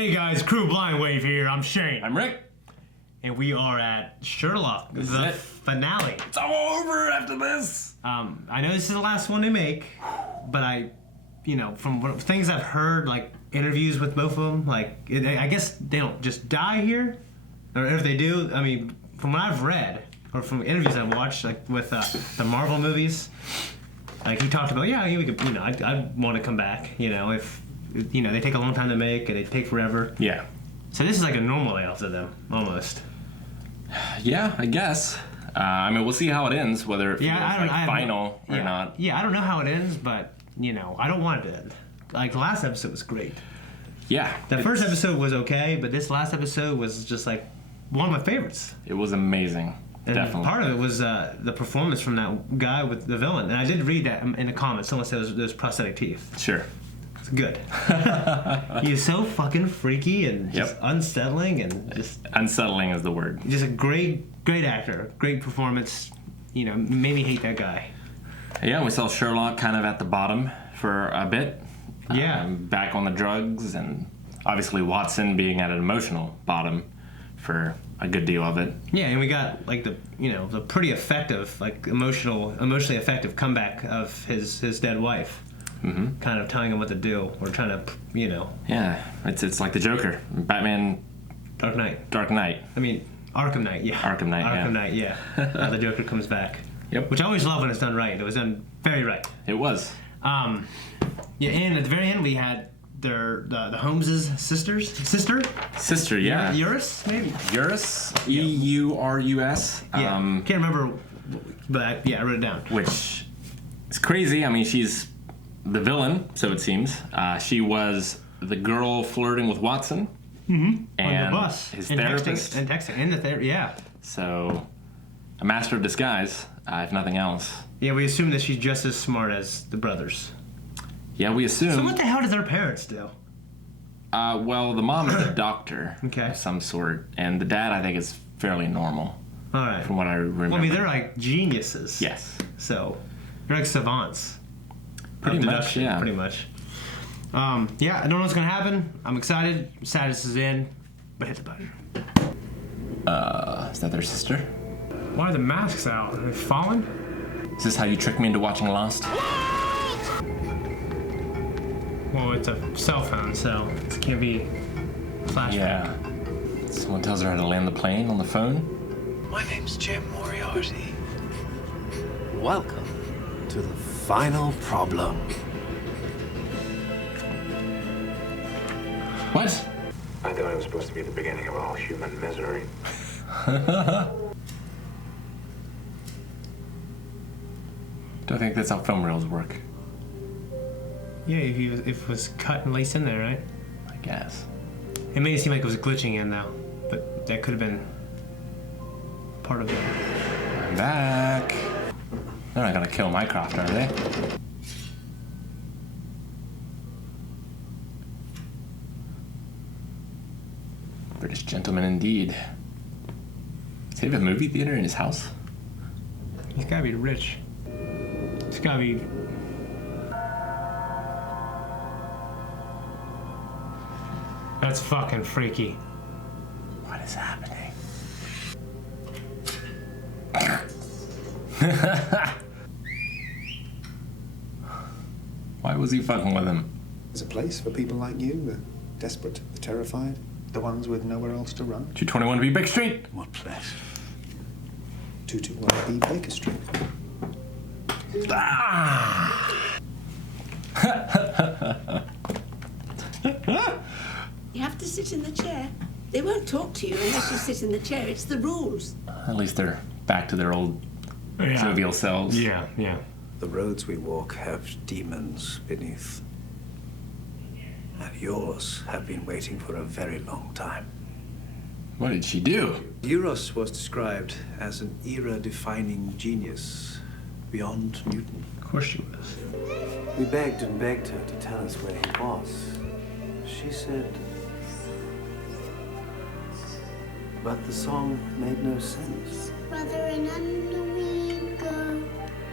Hey guys, Crew Blind Wave here. I'm Shane. I'm Rick. And we are at Sherlock, the finale. It's all over after this. I know this is the last one they make, but from things I've heard, like interviews with both of them, I guess they don't just die here, or if they do, I mean, from what I've read or from interviews I've watched, like with the Marvel movies, like he talked about, we could, I'd want to come back, if they take a long time to make and they take forever. Yeah. So this is like a normal layoff to them, almost. Yeah, I guess. I mean, we'll see how it ends, whether it feels final or not. Yeah, I don't know how it ends, but, I don't want it to end. Like, the last episode was great. Yeah. The first episode was okay, but this last episode was just, like, one of my favorites. It was amazing. And definitely. Part of it was the performance from that guy with the villain. And I did read that in the comments. Someone said those prosthetic teeth. Sure. It's good. He's so fucking freaky and just unsettling and just... Unsettling is the word. Just a great actor. Great performance. Made me hate that guy. Yeah, we saw Sherlock kind of at the bottom for a bit. Yeah. Back on the drugs, and obviously Watson being at an emotional bottom for a good deal of it. Yeah, and we got like the pretty effective, like emotionally effective comeback of his dead wife. Mm-hmm. Kind of telling him what to do, or trying to, Yeah, it's like the Joker, Batman. Dark Knight. I mean, Arkham Knight. Yeah. Arkham Knight. Yeah. The Joker comes back. Yep. Which I always love when it's done right. It was done very right. It was. Yeah, and at the very end we had the Holmes' sister. Sister, yeah. Eurus, maybe. Eurus, E-U-R-U-S. Yeah. Can't remember, but I wrote it down. Which is crazy. I mean, she's the villain, so it seems. She was the girl flirting with Watson. Mm-hmm. And on the bus. His therapist. Texting. In the therapy, yeah. So, a master of disguise, if nothing else. Yeah, we assume that she's just as smart as the brothers. Yeah, we assume. So what the hell did their parents do? Well, the mom is a doctor of some sort, and the dad, I think, is fairly normal. All right. From what I remember. Well, I mean, they're like geniuses. Yes. So, they're like savants. Pretty much, yeah. Pretty much. I don't know what's going to happen. I'm excited. Sad this is in, but hit the button. Is that their sister? Why are the masks out? Are they falling? Is this how you tricked me into watching Lost? Well, it's a cell phone, so it can't be flashback. Yeah. Someone tells her how to land the plane on the phone. My name's Jim Moriarty. Welcome to the final problem. What? I thought it was supposed to be the beginning of all human misery. Don't think that's how film reels work. Yeah, if it was cut and laced in there, right? I guess. It made it seem like it was glitching in, though. But that could have been part of it. I'm back. They're not gonna kill Mycroft, are they? British gentleman indeed. Does he have a movie theater in his house? He's gotta be rich. He's gotta be... That's fucking freaky. What is happening? Why was he fucking with him? There's a place for people like you, the desperate, the terrified, the ones with nowhere else to run. 221B Big Street. What place? 221B Baker Street. You have to sit in the chair. They won't talk to you unless you sit in the chair. It's the rules. At least they're back to their old jovial selves. Yeah. The roads we walk have demons beneath. And yours have been waiting for a very long time. What did she do? Euros was described as an era-defining genius beyond Newton. Of course she was. We begged and begged her to tell us where he was. She said... But the song made no sense. Brother and under we go.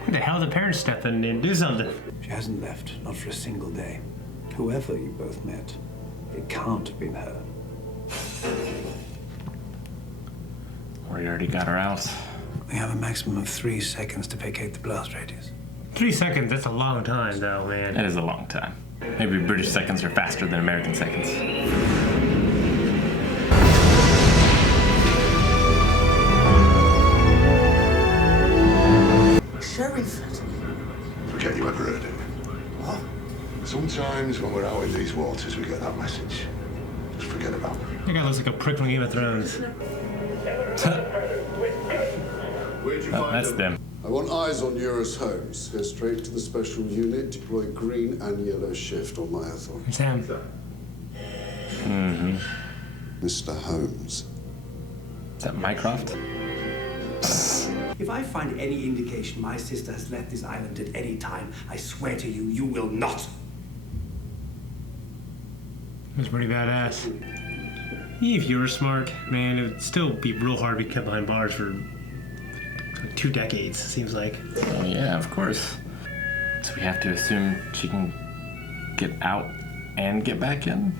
What the hell? The parents step in and do something. She hasn't left, not for a single day. Whoever you both met, It can't have been her. We already got her out. We have a maximum of 3 seconds to vacate the blast radius. 3 seconds, that's a long time though, man. That is a long time. Maybe British seconds are faster than American seconds. Sheriff. Forget you ever heard it. What? Sometimes when we're out in these waters, we get that message. Just forget about it. That guy looks like a prick from Game of Thrones. Where'd you Oh, find that's them. I want eyes on Eurus Holmes. Go straight to the special unit, deploy green and yellow shift on my authority. It's him. Mr. Holmes. Is that Mycroft? If I find any indication my sister has left this island at any time, I swear to you, you will not. It was pretty badass. If you were smart, man, it would still be real hard to be kept behind bars for like 2 decades, it seems like. Oh yeah, of course. So we have to assume she can get out and get back in?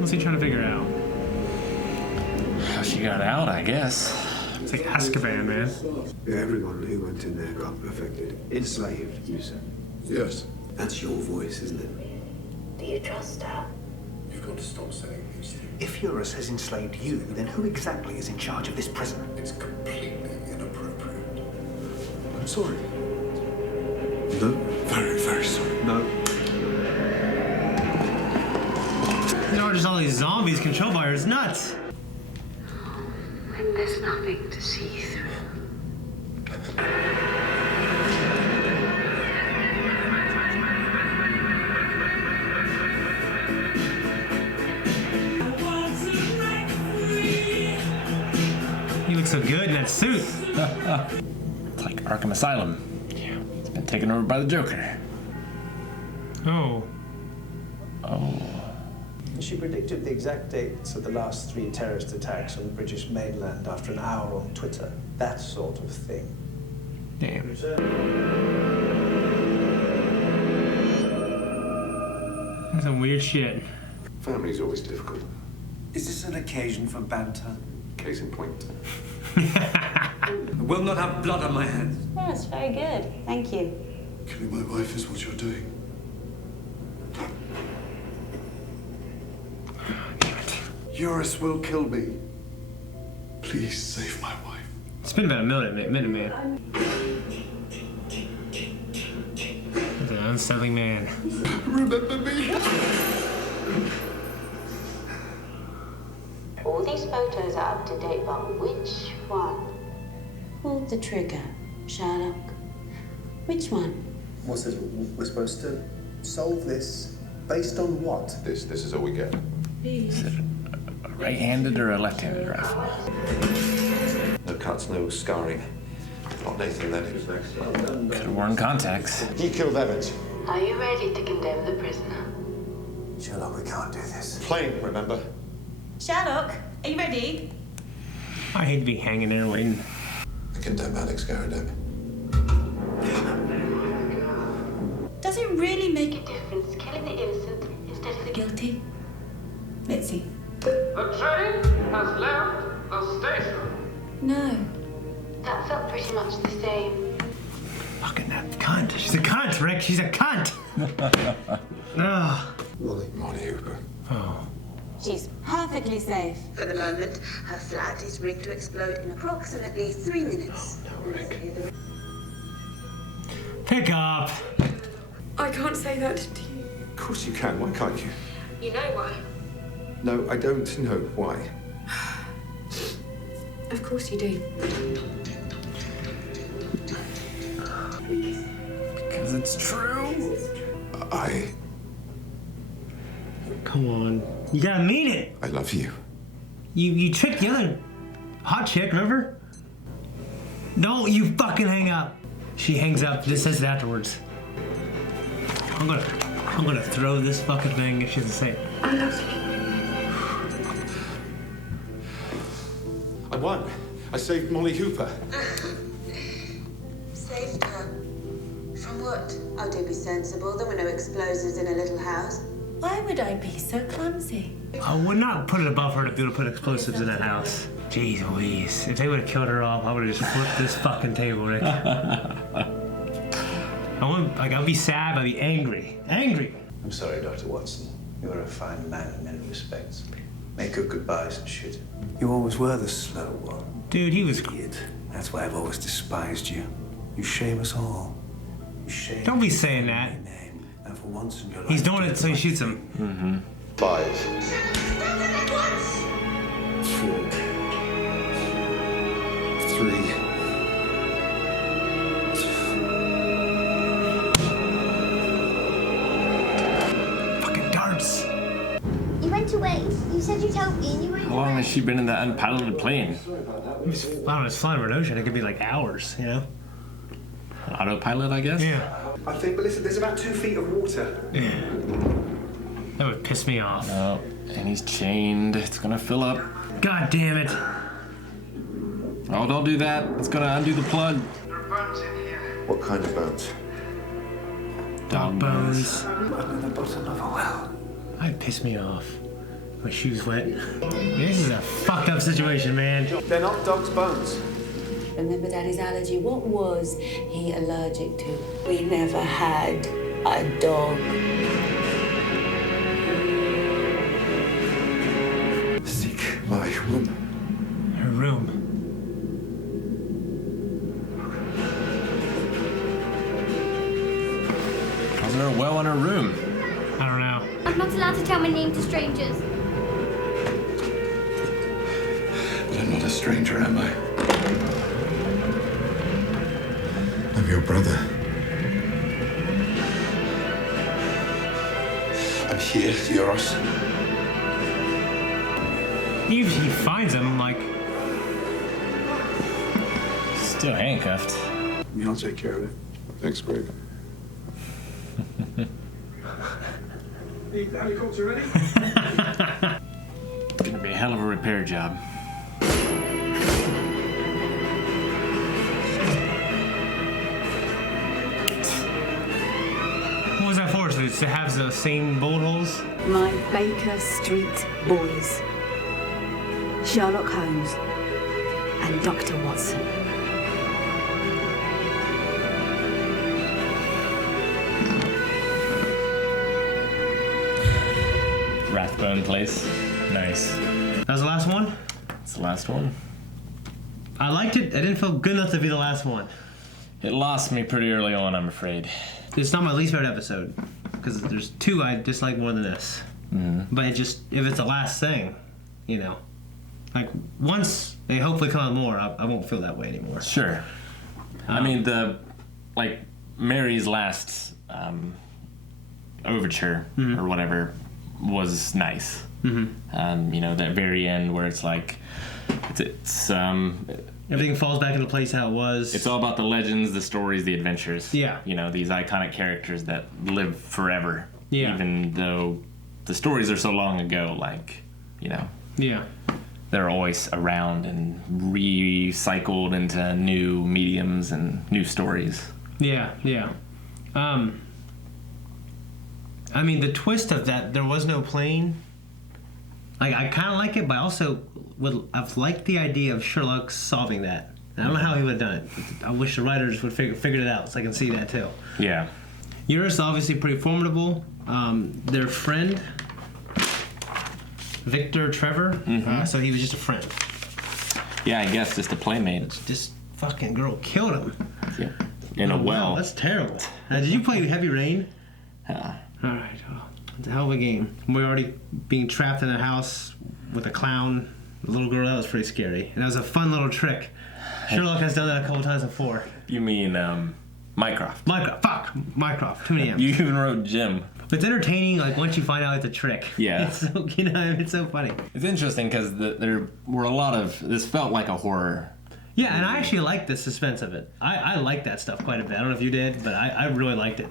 What's he trying to figure out? How she got out, I guess. It's like Azkaban, man. Everyone who went in there got affected. Enslaved, you said. Yes. That's your voice, isn't it? Do you trust her? You've got to stop saying these things. If Eurus has enslaved you, then who exactly is in charge of this prison? It's completely inappropriate. I'm sorry. No. Very, very sorry. No. There are just all these zombies controlled by her. It's nuts. When there's nothing to see through. He looks so good in that suit. It's like Arkham Asylum. Yeah. It's been taken over by the Joker. Oh. Oh. She predicted the exact dates of the last 3 terrorist attacks on the British mainland after an hour on Twitter. That sort of thing. Damn. That's some weird shit. Family's always difficult. Is this an occasion for banter? Case in point. I will not have blood on my hands. Yes, very good. Thank you. Killing my wife is what you're doing. Eurus will kill me. Please save my wife. It's been about a minute, man. He's an unsettling man. Remember me? All these photos are up to date, but which one? Pull the trigger, Sherlock. Which one? What says we're supposed to solve this based on what? This is all we get. Please. A right-handed or a left-handed rifle? No cuts, no scarring. Not Nathan, then. Who's next? Could have worn contacts. He killed Evans. Are you ready to condemn the prisoner? Sherlock, we can't do this. Plain, remember? Sherlock, are you ready? I hate to be hanging there waiting. I condemn Alex Garrideb. Does it really make A difference killing the innocent instead of the guilty? Let's see. The train has left the station. No. That felt pretty much the same. Fucking that cunt. She's a cunt, Rick. She's a cunt. Ugh. Molly Hooper. Oh. She's perfectly safe. For the moment, her flat is rigged to explode in approximately 3 minutes. No, Rick. Pick up. I can't say that to you. Of course you can. Why can't you? You know why? No, I don't know why. Of course you do. Because it's true. Come on. You gotta mean it. I love you. You tricked the other hot chick, remember? No, you fucking hang up. She hangs up, just says it afterwards. I'm gonna throw this fucking thing if she doesn't say it. I love you. I won. I saved Molly Hooper. Saved her. From foot. Oh, do be sensible. There were no explosives in a little house. Why would I be so clumsy? I would not put it above her to be able to put explosives in that house. Jeez Louise. If they would have killed her off, I would have just flipped this fucking table, Rick. I'd be sad, I'd be angry. Angry! I'm sorry, Dr. Watson. You're a fine man in many respects. Make good goodbyes and shit. You always were the slow one. Dude, he was... Idiot. That's why I've always despised you. You shame us all. You shame... Don't be saying that. And for once in your life... He's doing it so he shoots him. Mm-hmm. 5. 4. 3. Fucking darts. You went away. You said you'd help me and you went How long has she been in that unpiloted plane? I don't know, it's flying over an ocean. It could be like hours, you know? Autopilot, I guess? Yeah. I think, but listen, there's about 2 feet of water. Yeah. That would piss me off. Oh, and he's chained. It's gonna fill up. God damn it. Oh, don't do that. It's gonna undo the plug. What kind of bones? Dog bones. Under the bottom of a well. That pissed me off. My shoes wet. This is a fucked up situation, man. They're not dog's bones. Remember Daddy's allergy? What was he allergic to? We never had a dog. Seek my room. Her room. Wasn't there a well in her room? I don't know. I'm not allowed to tell my name to strangers. But I'm not a stranger, am I? I'm your brother. I'm here, Euros. He finds him, like... Still handcuffed. I'll take care of it. Thanks, Greg. The helicopter ready? It's gonna be a hell of a repair job. What was that for? So to have the same bullet holes? My Baker Street boys. Sherlock Holmes and Dr. Watson. Rathbone place. Nice. That was the last one? It's the last one. I liked it. I didn't feel good enough to be the last one. It lost me pretty early on, I'm afraid. It's not my least favorite episode. Because there's 2 I dislike more than this. Mm-hmm. But it just, if it's the last thing, you know. Like, once they hopefully come out more, I won't feel that way anymore. Sure. I mean, Mary's last overture, or whatever, was nice. Mm-hmm. You know, that very end where it's like, it's everything falls back into place how it was. It's all about the legends, the stories, the adventures. Yeah. You know, these iconic characters that live forever. Yeah. Even though the stories are so long ago, like, you know. Yeah. They're always around and recycled into new mediums and new stories. Yeah, yeah. I mean, the twist of that, there was no plane. Like, I kind of like it, but I also I've liked the idea of Sherlock solving that. I don't know how he would have done it. I wish the writers would figured it out, so I can see that too. Yeah. Eurus obviously pretty formidable. Their friend, Victor Trevor, so he was just a friend. Yeah, I guess just a playmate. This fucking girl killed him. Yeah. In a well. That's terrible. Did you play Heavy Rain? Yeah. All right. Oh, it's a hell of a game. We're already being trapped in a house with a clown, a little girl. That was pretty scary. And that was a fun little trick. Sherlock has done that a couple times before. You mean Mycroft? Mycroft. Fuck. Mycroft. Too many M's. You even wrote Jim. It's entertaining, like, once you find out it's a trick. Yeah. It's so, you know, it's so funny. It's interesting because there were a lot of... This felt like a horror. Yeah, and I actually liked the suspense of it. I liked that stuff quite a bit. I don't know if you did, but I really liked it.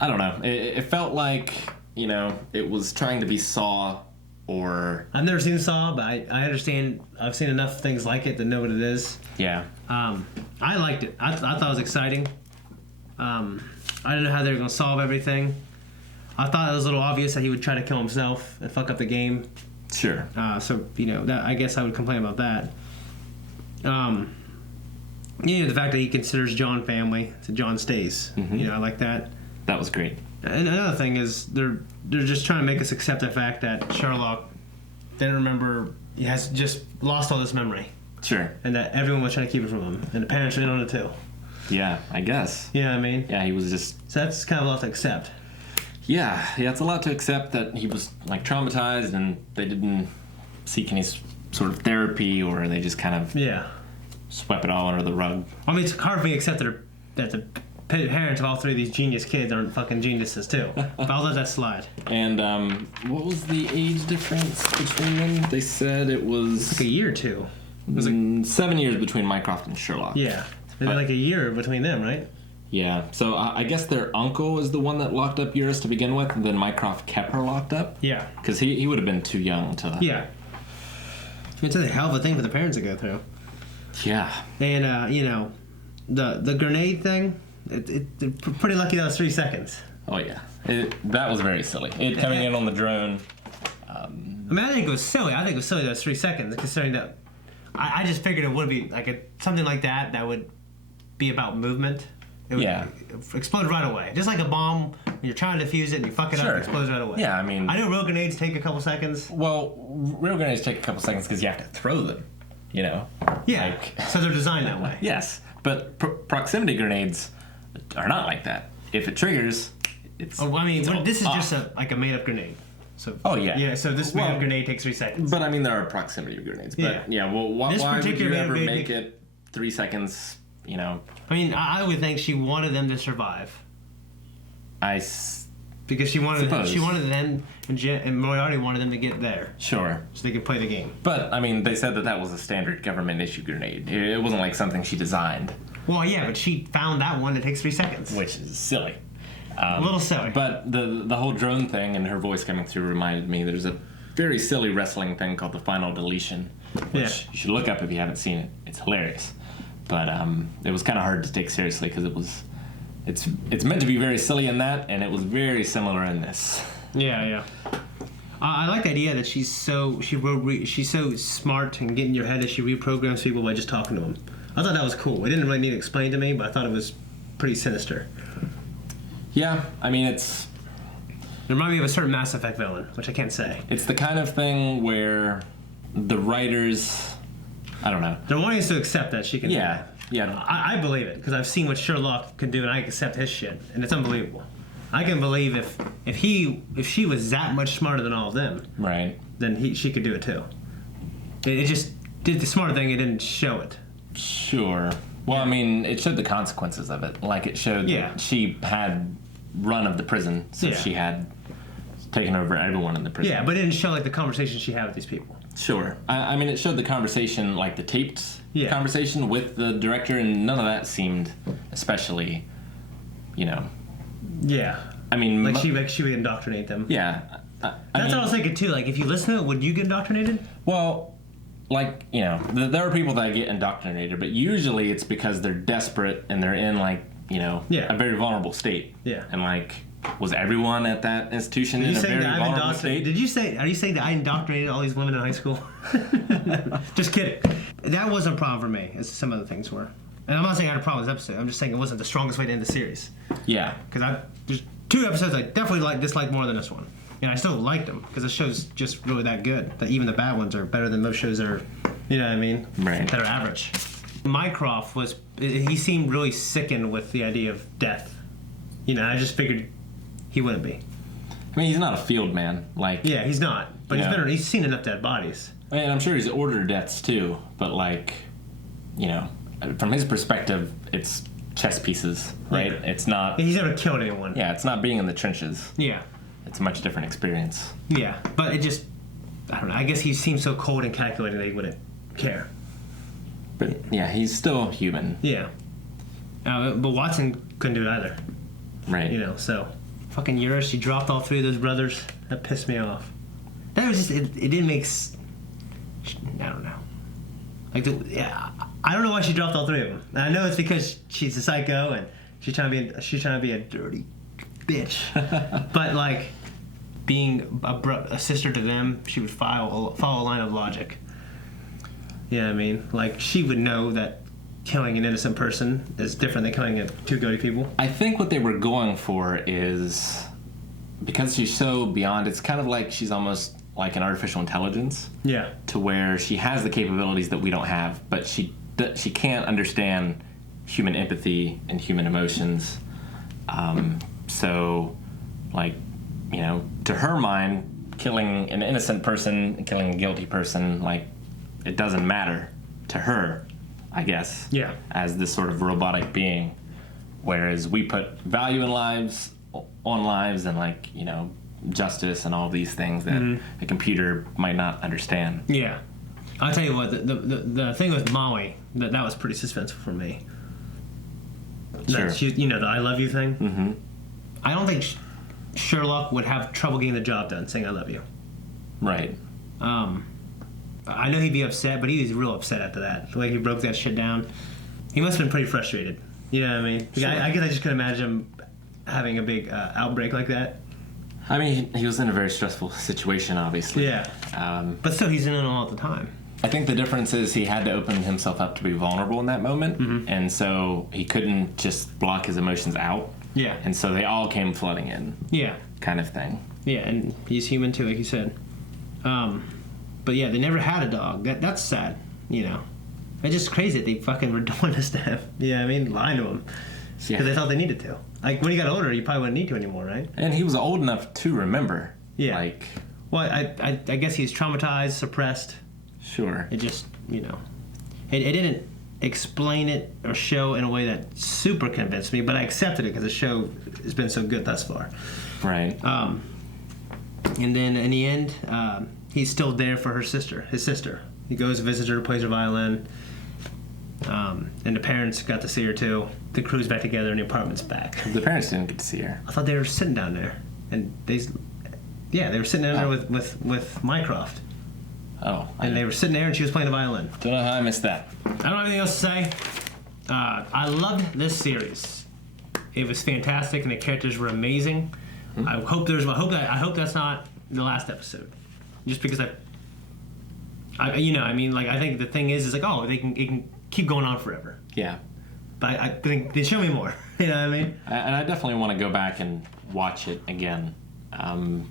I don't know. It felt like, you know, it was trying to be Saw or... I've never seen Saw, but I understand. I've seen enough things like it to know what it is. Yeah. I liked it. I thought it was exciting. I didn't know how they were going to solve everything. I thought it was a little obvious that he would try to kill himself and fuck up the game. Sure. So, that, I guess I would complain about that. The fact that he considers John family, so John stays. Mm-hmm. I like that. That was great. And another thing is they're just trying to make us accept the fact that Sherlock didn't remember, he has just lost all this memory. Sure. And that everyone was trying to keep it from him. And the parents are in on it too. Yeah, I guess. You know what I mean? Yeah, he was just... So that's kind of a lot to accept. Yeah, it's a lot to accept that he was, like, traumatized and they didn't seek any sort of therapy, or they just kind of swept it all under the rug. I mean, it's hard for me to accept that the parents of all three of these genius kids aren't fucking geniuses too. But I'll let that slide. And what was the age difference between them? They said it was... like a year or two. It was 7 years between Mycroft and Sherlock. Yeah. Maybe like a year between them, right? Yeah. So I guess their uncle is the one that locked up Eurus to begin with, and then Mycroft kept her locked up? Yeah. Because he would have been too young to... Yeah. It's a hell of a thing for the parents to go through. Yeah. And, the grenade thing, they're pretty lucky that was 3 seconds. Oh, yeah. That was very silly. It coming in on the drone. I think it was silly. I think it was silly that it was 3 seconds, considering that I just figured it would be like something like that would be about movement. It would explode right away. Just like a bomb, when you're trying to defuse it and you fuck it up, it explodes right away. Yeah, I mean... I know real grenades take a couple seconds. Well, real grenades take a couple seconds because you have to throw them, Yeah, so they're designed that way. Yes, but proximity grenades are not like that. If it triggers, it's... Oh, I mean, this is off. just a made-up grenade. So, oh, yeah. Yeah, so this made-up grenade takes 3 seconds. But, I mean, there are proximity grenades. But, why would you ever make it 3 seconds, I mean, I would think she wanted them to survive. Because she wanted them, and Moriarty wanted them to get there. Sure. So they could play the game. But, I mean, they said that was a standard government-issue grenade. It wasn't like something she designed. Well, yeah, but she found that one that takes 3 seconds. Which is silly. A little silly. But the whole drone thing and her voice coming through reminded me there's a very silly wrestling thing called the Final Deletion, which you should look up if you haven't seen it. It's hilarious. But it was kind of hard to take seriously because it's meant to be very silly in that, and it was very similar in this. Yeah. I like the idea that she's so smart and get in your head that she reprograms people by just talking to them. I thought that was cool. It didn't really need to explain to me, but I thought it was pretty sinister. Yeah, I mean, it reminded me of a certain Mass Effect villain, which I can't say. It's the kind of thing where the writers, I don't know. They're wanting us to accept that she can do Yeah. that. I believe it, because I've seen what Sherlock can do, and I accept his shit, and it's unbelievable. I can believe if she was that much smarter than all of them, right? Then she could do it too. It just did the smarter thing. It didn't show it. Sure. Well, I mean, it showed the consequences of it. Like, it showed that she had run of the prison, so she had taken over everyone in the prison. Yeah, but it didn't show, like, the conversation she had with these people. Sure. I mean, it showed the conversation, like the taped conversation with the director, and none of that seemed especially, Yeah. I mean... Like, she would indoctrinate them. Yeah. That's what I was thinking, too. Like, if you listen to it, would you get indoctrinated? Well... Like, there are people that get indoctrinated, but usually it's because they're desperate and they're in, like, a very vulnerable state. Yeah. And, like, was everyone at that institution in a very vulnerable state? Are you saying that I indoctrinated all these women in high school? Just kidding. That wasn't a problem for me, as some other things were. And I'm not saying I had a problem with this episode. I'm just saying it wasn't the strongest way to end the series. Yeah. Because there's 2 episodes I definitely disliked more than this one. And I still liked them, because the show's just really that good. That even the bad ones are better than most shows that are, you know what I mean? Right. That are average. Mycroft he seemed really sickened with the idea of death. I just figured he wouldn't be. I mean, he's not a field man. Like, yeah, he's not. But he's seen enough dead bodies. I mean, I'm sure he's ordered deaths too, but like, from his perspective, it's chess pieces, right? Yeah. It's not... He's never killed anyone. Yeah, it's not being in the trenches. Yeah. It's a much different experience. Yeah, but it just... I don't know. I guess he seems so cold and calculating that he wouldn't care. But, yeah, he's still human. Yeah. But Watson couldn't do it either. Right. So... Fucking Eurus, she dropped all 3 of those brothers. That pissed me off. That was just... It didn't make... I don't know. Like, I don't know why she dropped all 3 of them. I know it's because she's a psycho and She's trying to be a dirty bitch. But like, being a sister to them, she would follow a line of logic. Yeah, I mean, like, she would know that killing an innocent person is different than killing two guilty people. I think what they were going for is, because she's so beyond, it's kind of like she's almost like an artificial intelligence. Yeah. To where she has the capabilities that we don't have, but she can't understand human empathy and human emotions. So, like, you know, to her mind, killing an innocent person and killing a guilty person, like, it doesn't matter to her, I guess. Yeah. As this sort of robotic being. Whereas we put value in lives, on lives, and, like, you know, justice and all these things that a computer might not understand. Yeah. I'll tell you what, the thing with Molly, that was pretty suspenseful for me. Sure. You know, the I love you thing? Mm-hmm. I don't think Sherlock would have trouble getting the job done saying I love you. Right. I know he'd be upset, but he was real upset after that. The way he broke that shit down. He must have been pretty frustrated. You know what I mean? Sure. I guess I just couldn't imagine him having a big outbreak like that. I mean, he was in a very stressful situation, obviously. Yeah. But still, he's in it all the time. I think the difference is he had to open himself up to be vulnerable in that moment, and so he couldn't just block his emotions out. Yeah. And so they all came flooding in. Yeah. Kind of thing. Yeah, and he's human too, like you said. But yeah, they never had a dog. That's sad, you know. It's just crazy that they fucking were doing this to him. You know what I mean? Lying to him. Because they thought they needed to. Like, when he got older, you probably wouldn't need to anymore, right? And he was old enough to remember. Yeah. Like, well, I guess he's traumatized, suppressed. Sure. It just, you know, it didn't explain it or show in a way that super convinced me, but I accepted it because the show has been so good thus far. Right. And then in the end, he's still there for his sister. He goes, visits her, plays her violin. And the parents got to see her too. The crew's back together and the apartment's back. The parents didn't get to see her. I thought they were sitting down there. And they were sitting down there with Mycroft. Oh. And they were sitting there and she was playing the violin. Don't know how I missed that. I don't have anything else to say. I loved this series. It was fantastic and the characters were amazing. I hope that's not the last episode. Just because I think the thing is like, oh, it can keep going on forever. Yeah. But I think they show me more. You know what I mean? And I definitely want to go back and watch it again.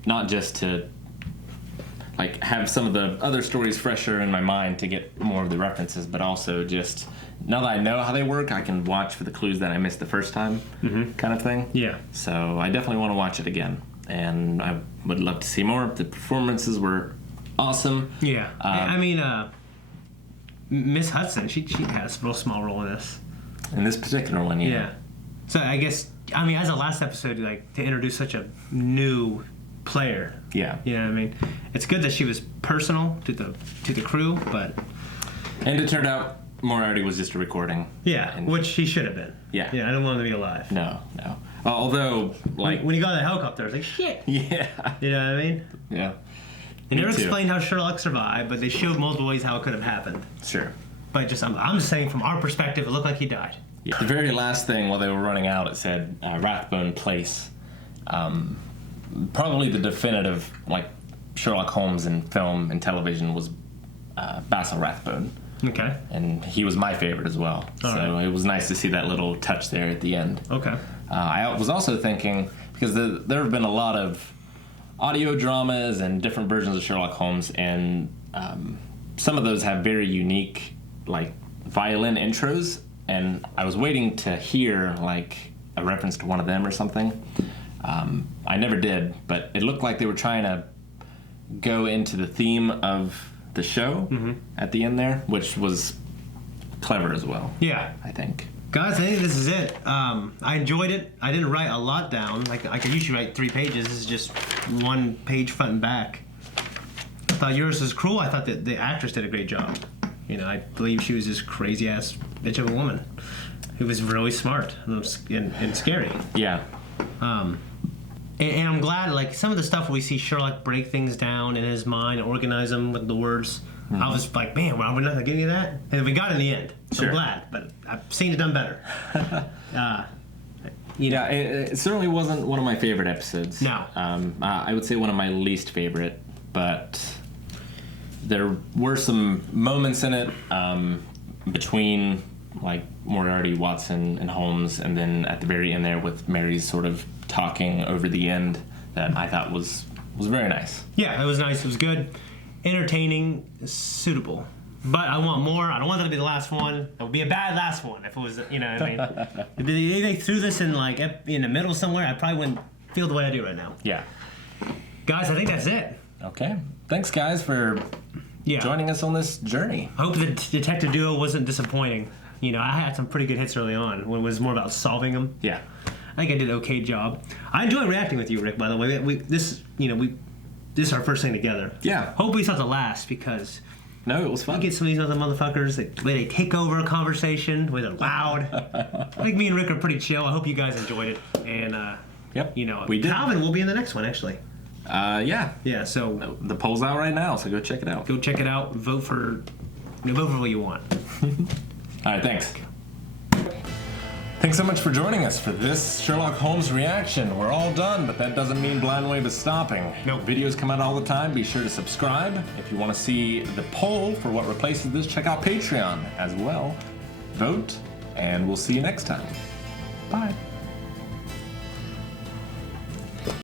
Not just to like have some of the other stories fresher in my mind to get more of the references, but also just now that I know how they work, I can watch for the clues that I missed the first time, kind of thing. Yeah. So I definitely want to watch it again, and I would love to see more. The performances were awesome. Yeah. I mean, Miss Hudson, she has a real small role in this. In this particular one, yeah. So I guess, I mean, as a last episode, like, to introduce such a new player. Yeah. You know what I mean? It's good that she was personal to the crew, but... And it turned out Moriarty was just a recording. Yeah, which he should have been. Yeah. Yeah, I don't want him to be alive. No. Although, like... When he got in the helicopter, I was like, shit! Yeah. You know what I mean? Yeah. They never explained how Sherlock survived, but they showed multiple ways how it could have happened. Sure. But I'm just saying, from our perspective, it looked like he died. Yeah. The very last thing, while they were running out, it said Rathbone Place. Probably the definitive, like, Sherlock Holmes in film and television was Basil Rathbone. Okay. And he was my favorite as well. It was nice to see that little touch there at the end. Okay. I was also thinking, because there have been a lot of audio dramas and different versions of Sherlock Holmes, and some of those have very unique, like, violin intros, and I was waiting to hear, like, a reference to one of them or something. I never did, but it looked like they were trying to go into the theme of the show at the end there, which was clever as well. Yeah. I think. Guys, I think this is it. I enjoyed it. I didn't write a lot down. Like, I could usually write 3 pages. This is just 1 page front and back. I thought yours was cool. I thought that the actress did a great job. You know, I believe she was this crazy-ass bitch of a woman who was really smart and scary. Yeah. And I'm glad, like, some of the stuff we see Sherlock break things down in his mind and organize them with the words. I was like, man, we're not going to get any of that? And we got it in the end. So I'm glad, but I've seen it done better. Yeah, it certainly wasn't one of my favorite episodes. No. I would say one of my least favorite, but there were some moments in it between like Moriarty, Watson, and Holmes, and then at the very end there with Mary's sort of talking over the end that I thought was very nice. Yeah, it was nice. It was good, entertaining, suitable. But I want more. I don't want that to be the last one. It would be a bad last one if it was, you know what I mean? If they threw this in like in the middle somewhere, I probably wouldn't feel the way I do right now. Yeah. Guys, I think that's it. Okay. Thanks, guys, for joining us on this journey. I hope the detective duo wasn't disappointing. You know, I had some pretty good hits early on when it was more about solving them. Yeah. I think I did an okay job. I enjoy reacting with you, Rick, by the way. This is our first thing together. Yeah. Hopefully it's not the last, because... No, it was fun. You get some of these other motherfuckers, the way they take over a conversation, the way they're loud. I think me and Rick are pretty chill. I hope you guys enjoyed it. And, yep, you know, we did. Calvin will be in the next one, actually. Yeah. Yeah, so... The poll's out right now, so go check it out. Go check it out. Vote for what you want. All right, thanks. Thanks so much for joining us for this Sherlock Holmes reaction. We're all done, but that doesn't mean Blind Wave is stopping. Nope. Videos come out all the time. Be sure to subscribe. If you want to see the poll for what replaces this, check out Patreon as well. Vote, and we'll see you next time. Bye.